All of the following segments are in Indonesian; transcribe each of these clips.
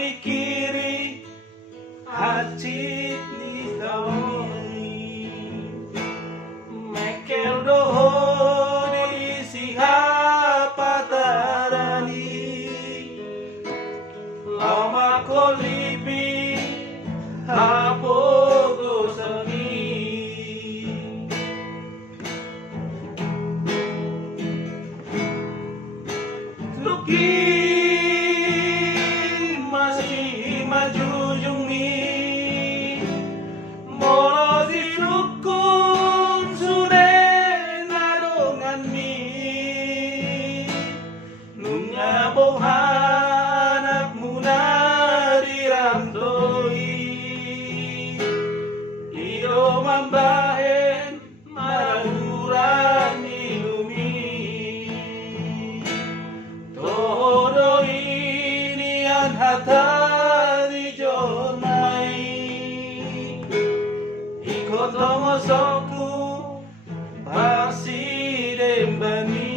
di kiri hacit ni tawangi mekel doho di sihapa tarani lama kolipi hapo gosani Tuki masih majujung ni molo di hukum sudah nadongan mi nunga bohanak muna dirantoi iyo mambahen marahuran ilumi todo ini an hatari jonai ikut lomosoku pasti dembani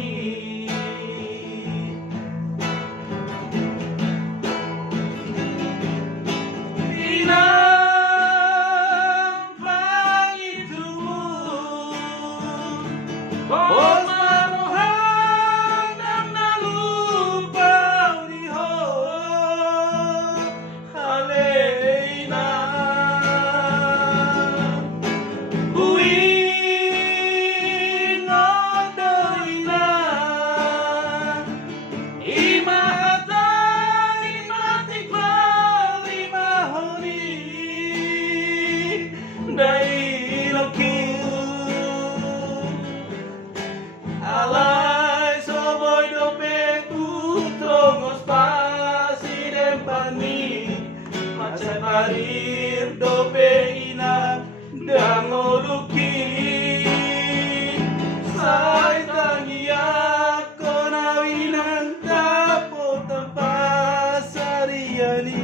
alai soboy dope utongos pasi dempani macam harir dope ina dangoluki sai tangiak konawinan dapo tempasariani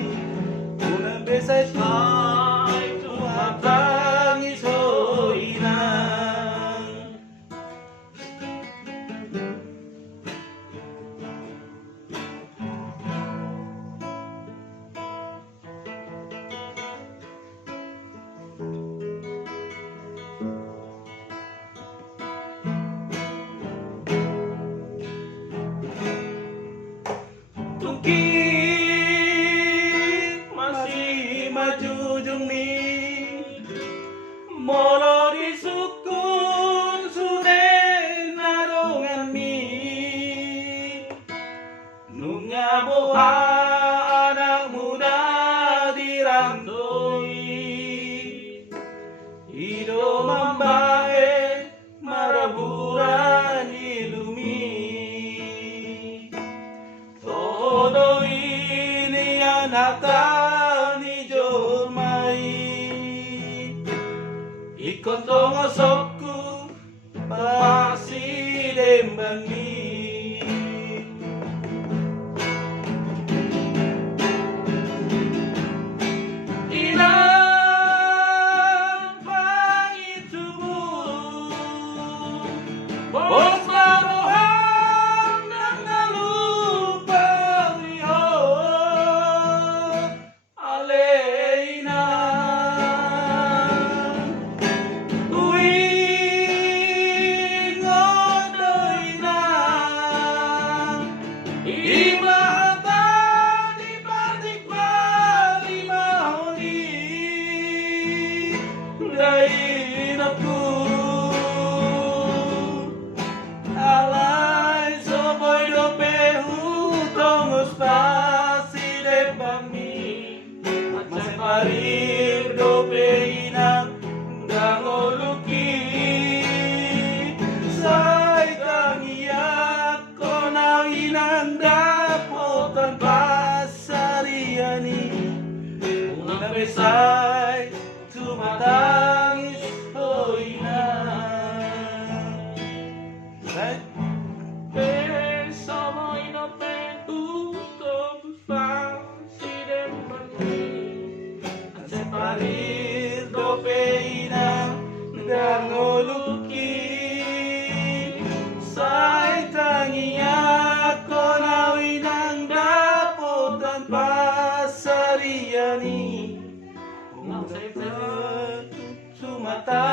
una besai sai tuhatangi soinang Tuki masih majujung ni molo di sukun sudah nadongan mi nunga boha anak muda dirantoi ido mambae maraburan ilumi todo ini anata ni jormai Ikkon tongosokku pasi dembani inang pangit tubuh bos marohan nang nalupa lihon aleina uing odoina imata di Patik Palimahon dainapku alai soboy dope utongos pasi dempami macam harir dope inang dangoluki sai tangiak konawinan dapotan pasariani una besai tumatangis hoina besomoy dope utongos pasi dempami macam harir dope inang dangoluki sai tangiak konawinan dapotan pasariani Mariani, kung sa'y sumata